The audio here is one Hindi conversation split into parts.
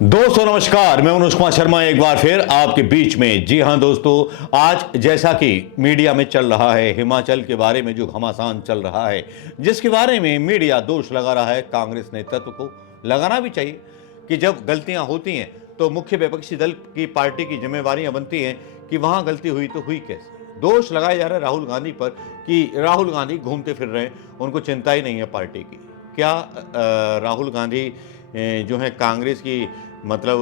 दोस्तों नमस्कार, मैं मनोज कुमार शर्मा एक बार फिर आपके बीच में। जी हां दोस्तों, आज जैसा कि मीडिया में चल रहा है, हिमाचल के बारे में जो घमासान चल रहा है, जिसके बारे में मीडिया दोष लगा रहा है कांग्रेस नेतृत्व को, लगाना भी चाहिए कि जब गलतियां होती हैं तो मुख्य विपक्षी दल की पार्टी की जिम्मेवारियां बनती हैं कि वहां गलती हुई तो हुई कैसे। दोष लगाए जा रहे हैं राहुल गांधी पर कि राहुल गांधी घूमते फिर रहे हैं, उनको चिंता ही नहीं है पार्टी की। क्या राहुल गांधी जो है कांग्रेस की मतलब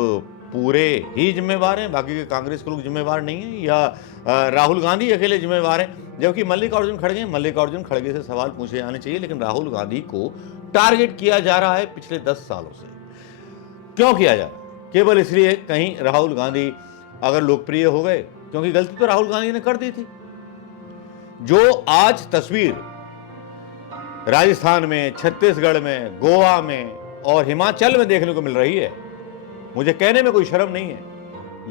पूरे ही जिम्मेवार हैं, बाकी के कांग्रेस के लोग जिम्मेवार नहीं हैं, या राहुल गांधी अकेले जिम्मेवार हैं? जबकि मल्लिकार्जुन खड़गे से सवाल पूछे जाने चाहिए, लेकिन राहुल गांधी को टारगेट किया जा रहा है पिछले 10 सालों से। क्यों किया जा रहा है? केवल इसलिए कहीं राहुल गांधी अगर लोकप्रिय हो गए, क्योंकि गलती तो राहुल गांधी ने कर दी थी। जो आज तस्वीर राजस्थान में, छत्तीसगढ़ में, गोवा में और हिमाचल में देखने को मिल रही है, मुझे कहने में कोई शर्म नहीं है।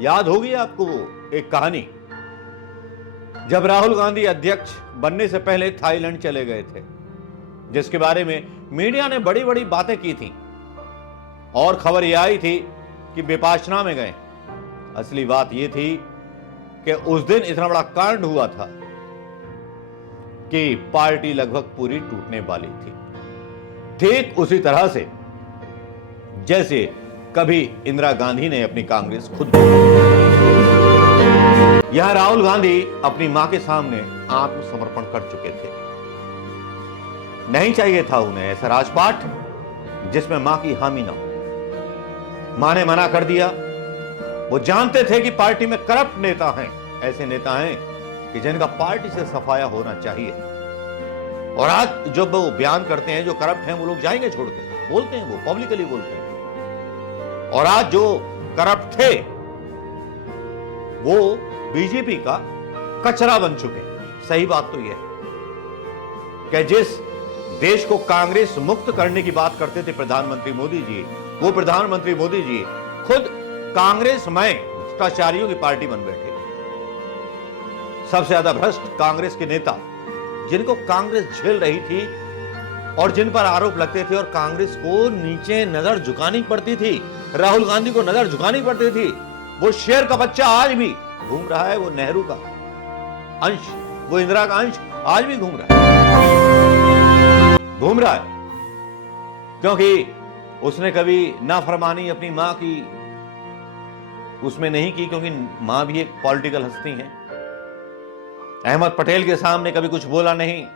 याद होगी आपको वो एक कहानी, जब राहुल गांधी अध्यक्ष बनने से पहले थाईलैंड चले गए थे, जिसके बारे में मीडिया ने बड़ी बड़ी बातें की थी और खबर यह आई थी कि विपाशना में गए। असली बात यह थी कि उस दिन इतना बड़ा कांड हुआ था कि पार्टी लगभग पूरी टूटने वाली थी। ठीक उसी तरह से जैसे कभी इंदिरा गांधी ने अपनी कांग्रेस खुद। यहां राहुल गांधी अपनी मां के सामने आत्मसमर्पण कर चुके थे। नहीं चाहिए था उन्हें ऐसा राजपाट जिसमें मां की हामी ना हो। मां ने मना कर दिया। वो जानते थे कि पार्टी में करप्ट नेता हैं, ऐसे नेता हैं कि जिनका पार्टी से सफाया होना चाहिए। और आज जब वो बयान करते हैं, जो करप्ट हैं वो लोग जाएंगे छोड़ के, बोलते हैं, वो पब्लिकली बोलते हैं। और आज जो करप्ट थे वो बीजेपी का कचरा बन चुके हैं। सही बात तो यह है कि जिस देश को कांग्रेस मुक्त करने की बात करते थे प्रधानमंत्री मोदी जी, वो प्रधानमंत्री मोदी जी खुद कांग्रेस में भ्रष्टाचारियों की पार्टी बन बैठे। सबसे ज्यादा भ्रष्ट कांग्रेस के नेता, जिनको कांग्रेस झेल रही थी और जिन पर आरोप लगते थे और कांग्रेस को नीचे नजर झुकानी पड़ती थी, राहुल गांधी को नजर झुकानी पड़ती थी। वो शेर का बच्चा आज भी घूम रहा है, वो नेहरू का अंश, वो इंदिरा का अंश आज भी घूम रहा है, क्योंकि उसने कभी नाफरमानी अपनी मां की उसमें नहीं की, क्योंकि मां भी एक पॉलिटिकल हस्ती है। अहमद पटेल के सामने कभी कुछ बोला नहीं।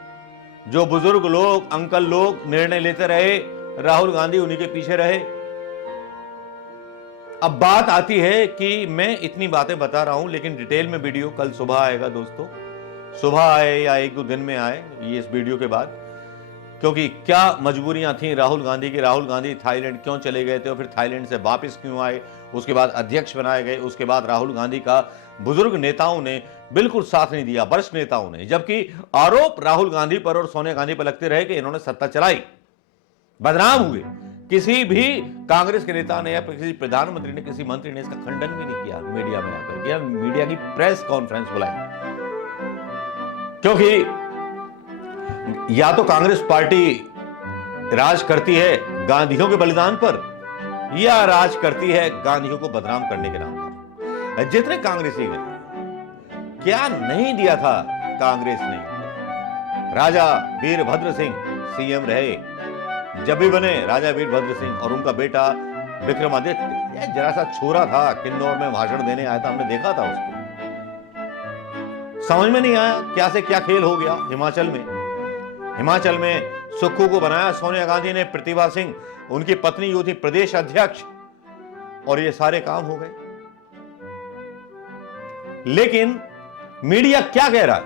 जो बुजुर्ग लोग, अंकल लोग निर्णय लेते रहे, राहुल गांधी उन्हीं के पीछे रहे। अब बात आती है कि मैं इतनी बातें बता रहा हूं, लेकिन डिटेल में वीडियो कल सुबह आएगा दोस्तों। सुबह आए या एक दो दिन में आए ये इस वीडियो के बाद, क्योंकि क्या मजबूरियां थी राहुल गांधी की। राहुल गांधी थाईलैंड क्यों चले गए थे और फिर थाईलैंड से वापस क्यों आए, उसके बाद अध्यक्ष बनाए गए। उसके बाद राहुल गांधी का बुजुर्ग नेताओं ने बिल्कुल साथ नहीं दिया, वरिष्ठ नेताओं ने, जबकि आरोप राहुल गांधी पर और सोनिया गांधी पर लगते रहे कि इन्होंने सत्ता चलाई, बदनाम हुए। किसी भी कांग्रेस के नेता ने या किसी प्रधानमंत्री ने, किसी मंत्री ने इसका खंडन भी नहीं किया मीडिया में आकर, या मीडिया की प्रेस कॉन्फ्रेंस बुलाई। क्योंकि या तो कांग्रेस पार्टी राज करती है गांधियों के बलिदान पर, या राज करती है गांधियों को बदनाम करने के नाम पर। जितने कांग्रेसी गए, क्या नहीं दिया था कांग्रेस ने। राजा वीरभद्र सिंह सीएम रहे, जब भी बने राजा वीरभद्र सिंह, और उनका बेटा विक्रमादित्य, जरा सा छोरा था, किन्नौर में भाषण देने आया था, हमने देखा था उसको। समझ में नहीं आया क्या से क्या खेल हो गया हिमाचल में सुक्खू को बनाया सोनिया गांधी ने, प्रतिभा सिंह उनकी पत्नी जो थी प्रदेश अध्यक्ष, और ये सारे काम हो गए। लेकिन मीडिया क्या कह रहा है?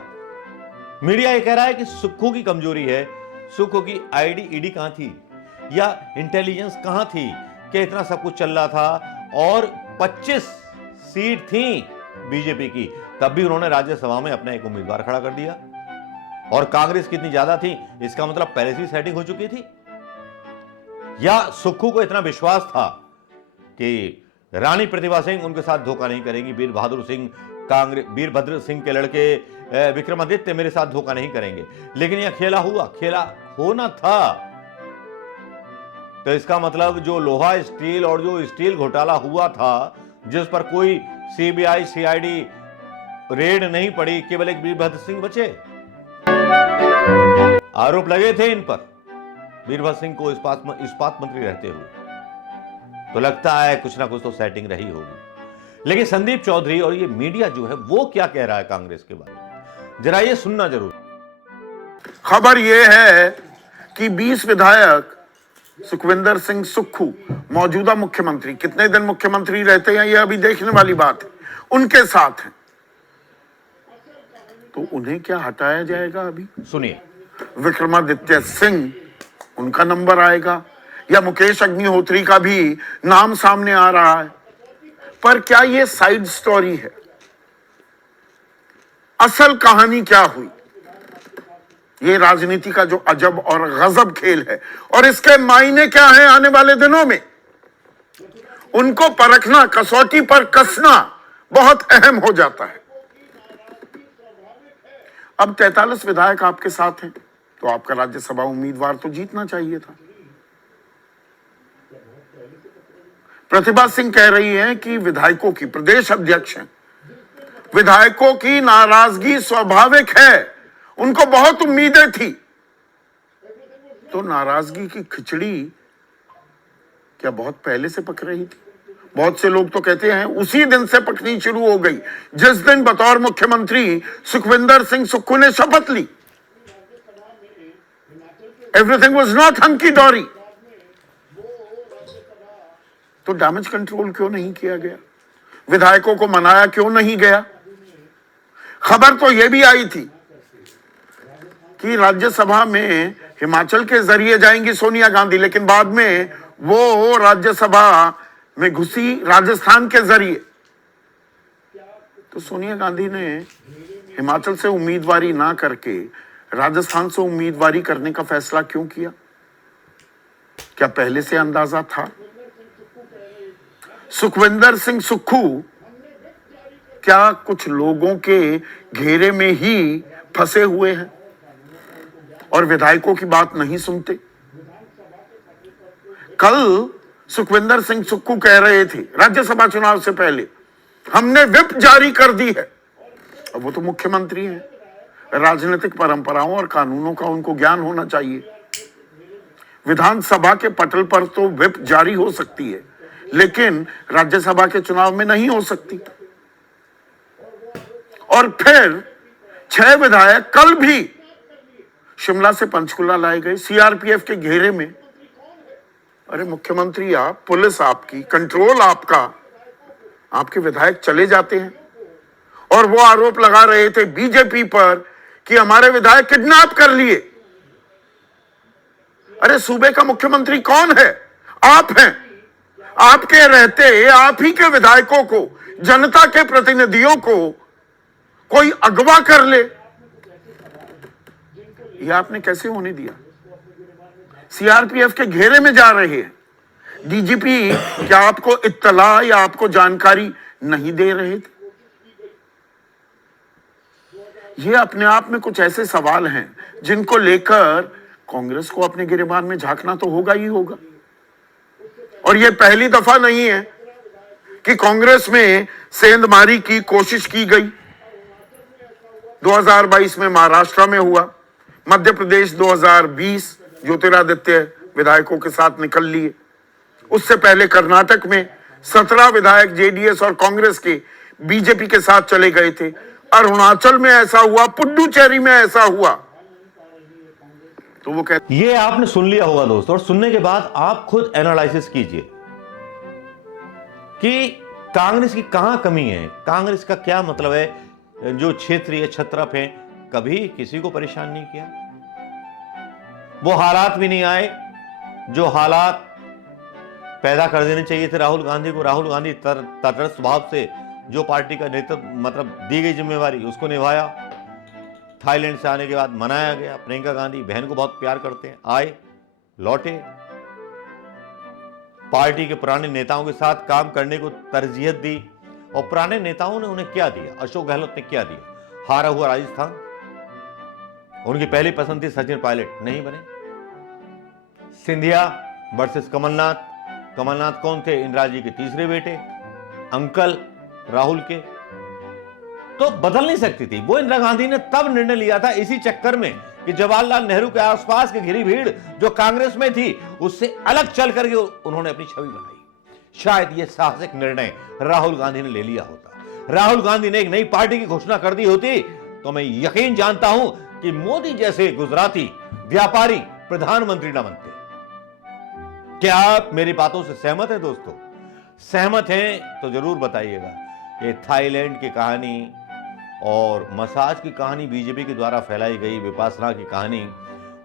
मीडिया ये कह रहा है कि सुक्खू की कमजोरी है। सुक्खू की आईडी ईडी कहां थी, या इंटेलिजेंस कहां थी कि इतना सब कुछ चल रहा था, और 25 सीट थी बीजेपी की, तब भी उन्होंने राज्यसभा में अपना एक उम्मीदवार खड़ा कर दिया। और कांग्रेस कितनी ज्यादा थी, इसका मतलब पहले से सेटिंग हो चुकी थी। या सुक्खू को इतना विश्वास था कि रानी प्रतिभा सिंह उनके साथ धोखा नहीं करेगी, वीरभद्र सिंह के लड़के विक्रमादित्य मेरे साथ धोखा नहीं करेंगे। लेकिन यह खेला होना था तो इसका मतलब जो लोहा स्टील और जो स्टील घोटाला हुआ था, जिस पर कोई सीबीआई सीआईडी रेड नहीं पड़ी, केवल एक वीरभद्र सिंह बचे। आरोप लगे थे इन पर, वीरभद्र सिंह को इस्पात मंत्री रहते हुए। तो लगता है कुछ ना कुछ तो सेटिंग रही होगी। लेकिन संदीप चौधरी और ये मीडिया जो है वो क्या कह रहा है कांग्रेस के बारे में, जरा ये सुनना जरूर। खबर यह है कि 20 विधायक सुखविंदर सिंह सुक्खू, मौजूदा मुख्यमंत्री, कितने दिन मुख्यमंत्री रहते हैं यह अभी देखने वाली बात है, उनके साथ हैं। तो उन्हें क्या हटाया जाएगा? अभी सुनिए। विक्रमादित्य सिंह, उनका नंबर आएगा, या मुकेश अग्निहोत्री का भी नाम सामने आ रहा है। पर क्या यह साइड स्टोरी है? असल कहानी क्या हुई? ये राजनीति का जो अजब और गजब खेल है, और इसके मायने क्या हैं आने वाले दिनों में, उनको परखना, कसौटी पर कसना बहुत अहम हो जाता है। अब 43 विधायक आपके साथ हैं, तो आपका राज्यसभा उम्मीदवार तो जीतना चाहिए था। प्रतिभा सिंह कह रही हैं कि विधायकों की, प्रदेश अध्यक्ष हैं, विधायकों की नाराजगी स्वाभाविक है, उनको बहुत उम्मीदें थी। तो नाराजगी की खिचड़ी क्या बहुत पहले से पक रही थी? बहुत से लोग तो कहते हैं उसी दिन से पकनी शुरू हो गई, जिस दिन बतौर मुख्यमंत्री सुखविंदर सिंह सुक्खू ने शपथ ली। एवरीथिंग वाज नॉट हंकी डोरी। तो डैमेज कंट्रोल क्यों नहीं किया गया? विधायकों को मनाया क्यों नहीं गया? खबर तो यह भी आई थी कि राज्यसभा में हिमाचल के जरिए जाएंगी सोनिया गांधी, लेकिन बाद में वो राज्यसभा में घुसी राजस्थान के जरिए। तो सोनिया गांधी ने हिमाचल से उम्मीदवारी ना करके राजस्थान से उम्मीदवारी करने का फैसला क्यों किया? क्या पहले से अंदाजा था? सुखविंदर सिंह सुक्खू क्या कुछ लोगों के घेरे में ही फंसे हुए हैं और विधायकों की बात नहीं सुनते? कल सुखविंदर सिंह सुक्खू कह रहे थे राज्यसभा चुनाव से पहले, हमने व्हिप जारी कर दी है। अब वो तो मुख्यमंत्री हैं, राजनीतिक परंपराओं और कानूनों का उनको ज्ञान होना चाहिए। विधानसभा के पटल पर तो व्हिप जारी हो सकती है, लेकिन राज्यसभा के चुनाव में नहीं हो सकती। और फिर 6 विधायक कल भी शिमला से पंचकुला लाए गए सीआरपीएफ के घेरे में। अरे मुख्यमंत्री आप, पुलिस आपकी, कंट्रोल आपका, आपके विधायक चले जाते हैं। और वो आरोप लगा रहे थे बीजेपी पर कि हमारे विधायक किडनैप कर लिए। अरे सूबे का मुख्यमंत्री कौन है? आप हैं। आपके रहते आप ही के विधायकों को, जनता के प्रतिनिधियों को कोई अगवा कर ले, यह आपने कैसे होने दिया? सीआरपीएफ के घेरे में जा रहे हैं। डीजीपी क्या आपको इत्तला या आपको जानकारी नहीं दे रहे थे? ये अपने आप में कुछ ऐसे सवाल हैं जिनको लेकर कांग्रेस को अपने गिरेबान में झांकना तो होगा ही होगा। और यह पहली दफा नहीं है कि कांग्रेस में सेंधमारी की कोशिश की गई। 2022 में महाराष्ट्र में हुआ, मध्य प्रदेश 2020 ज्योतिरादित्य विधायकों के साथ निकल लिए, उससे पहले कर्नाटक में 17 विधायक जेडीएस और कांग्रेस के बीजेपी के साथ चले गए थे, अरुणाचल में ऐसा हुआ, पुडुचेरी में ऐसा हुआ। तो वो कहते, ये आपने सुन लिया होगा दोस्तों, और सुनने के बाद आप खुद एनालिसिस कीजिए कि कांग्रेस की कहां कमी है, कांग्रेस का क्या मतलब है। जो क्षेत्रीय छत्रप है, कभी किसी को परेशान नहीं किया, वो हालात भी नहीं आए जो हालात पैदा कर देने चाहिए थे राहुल गांधी को। राहुल गांधी तटस्थ स्वभाव से जो पार्टी का नेतृत्व, मतलब दी गई जिम्मेवारी, उसको निभाया। थाईलैंड से आने के बाद मनाया गया। प्रियंका गांधी बहन को बहुत प्यार करते हैं, आए, लौटे, पार्टी के पुराने नेताओं के साथ काम करने को तरजीहत दी। और पुराने नेताओं ने उन्हें क्या दिया? अशोक गहलोत ने क्या दिया? हारा हुआ राजस्थान। उनकी पहली पसंद थी सचिन पायलट, नहीं बने। सिंधिया वर्सेस कमलनाथ। कमलनाथ कौन थे? इंदिरा जी के तीसरे बेटे, अंकल राहुल के। तो बदल नहीं सकती थी वो। इंदिरा गांधी ने तब निर्णय लिया था इसी चक्कर में कि जवाहरलाल नेहरू के आसपास की घिरी भीड़ जो कांग्रेस में थी उससे अलग चल करके उन्होंने अपनी छवि बनाई। शायद यह साहसिक निर्णय राहुल गांधी ने ले लिया होता, राहुल गांधी ने एक नई पार्टी की घोषणा कर दी होती, तो मैं यकीन जानता हूं कि मोदी जैसे गुजराती व्यापारी प्रधानमंत्री न बनते। क्या आप मेरी बातों से सहमत हैं दोस्तों? सहमत हैं तो जरूर बताइएगा। ये थाईलैंड की कहानी और मसाज की कहानी बीजेपी के द्वारा फैलाई गई, विपासना की कहानी,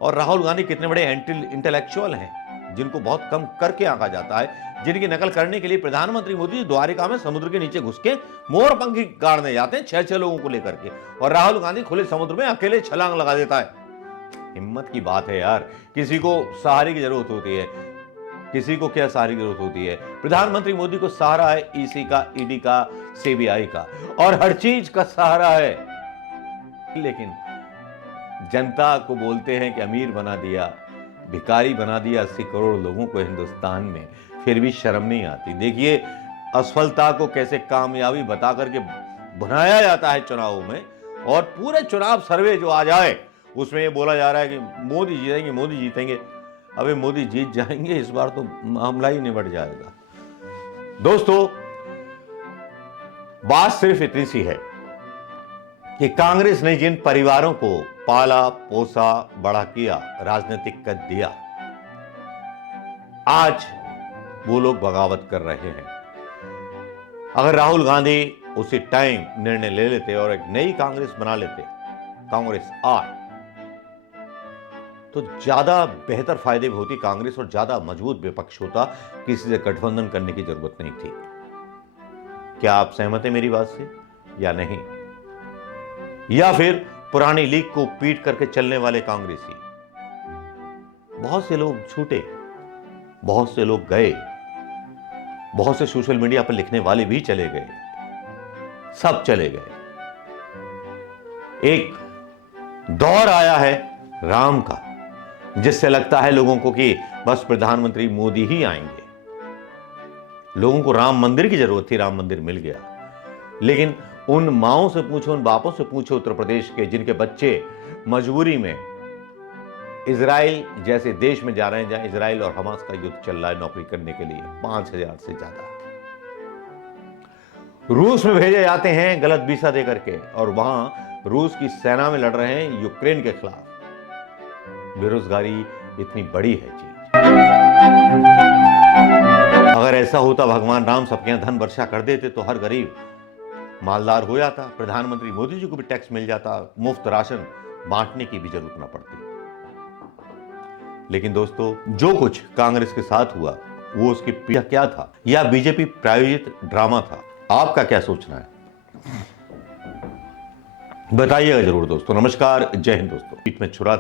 और राहुल गांधी कितने बड़े इंटेलेक्चुअल हैं जिनको बहुत कम करके आंका जाता है, जिनकी नकल करने के लिए प्रधानमंत्री मोदी द्वारिका में समुद्र के नीचे घुस के मोर पंखी गाड़ने जाते हैं 6-6 लोगों को लेकर के, और राहुल गांधी खुले समुद्र में अकेले छलांग लगा देता है। हिम्मत की बात है यार। किसी को सहारे की जरूरत होती है, किसी को क्या सहारे की जरूरत होती है? प्रधानमंत्री मोदी को सहारा है ईसी का, ईडी का, सीबीआई का, और हर चीज का सहारा है। लेकिन जनता को बोलते हैं कि अमीर बना दिया, भिखारी बना दिया 80 करोड़ लोगों को हिंदुस्तान में, फिर भी शर्म नहीं आती। देखिए असफलता को कैसे कामयाबी बता करके बनाया जाता है चुनावों में, और पूरे चुनाव सर्वे जो आ जाए उसमें ये बोला जा रहा है कि मोदी जीतेंगे, मोदी जीतेंगे। अबे मोदी जीत जाएंगे इस बार तो मामला ही निबट जाएगा। दोस्तों बात सिर्फ इतनी सी है कि कांग्रेस ने जिन परिवारों को पाला पोसा बड़ा किया, राजनीतिक कद दिया, आज वो लोग बगावत कर रहे हैं। अगर राहुल गांधी उसी टाइम निर्णय ले लेते और एक नई कांग्रेस बना लेते, कांग्रेस आर, तो ज्यादा बेहतर फायदे भी होती कांग्रेस और ज्यादा मजबूत विपक्ष होता, किसी से गठबंधन करने की जरूरत नहीं थी। क्या आप सहमत हैं मेरी बात से या नहीं? या फिर पुरानी लीग को पीट करके चलने वाले कांग्रेसी? बहुत से लोग छूटे, बहुत से लोग गए, बहुत से सोशल मीडिया पर लिखने वाले भी चले गए, सब चले गए। एक दौर आया है राम का, जिससे लगता है लोगों को कि बस प्रधानमंत्री मोदी ही आएंगे। लोगों को राम मंदिर की जरूरत थी, राम मंदिर मिल गया। लेकिन उन माओं से पूछो, उन बापों से पूछो उत्तर प्रदेश के, जिनके बच्चे मजबूरी में इजराइल जैसे देश में जा रहे हैं जहां इजराइल और हमास का युद्ध चल रहा है नौकरी करने के लिए, 5000 से ज्यादा रूस में भेजे जाते हैं गलत वीसा देकर के, और वहां रूस की सेना में लड़ रहे हैं यूक्रेन के खिलाफ। बेरोजगारी इतनी बड़ी है चीज। अगर ऐसा होता भगवान राम सबके यहां धन वर्षा कर देते तो हर गरीब मालदार हो जाता, प्रधानमंत्री मोदी जी को भी टैक्स मिल जाता, मुफ्त राशन बांटने की भी जरूरत ना पड़ती। लेकिन दोस्तों जो कुछ कांग्रेस के साथ हुआ वो उसकी पीछे क्या था, या बीजेपी प्रायोजित ड्रामा था? आपका क्या सोचना है बताइएगा जरूर दोस्तों। नमस्कार, जय हिंद दोस्तों। पीठ में छुरा था।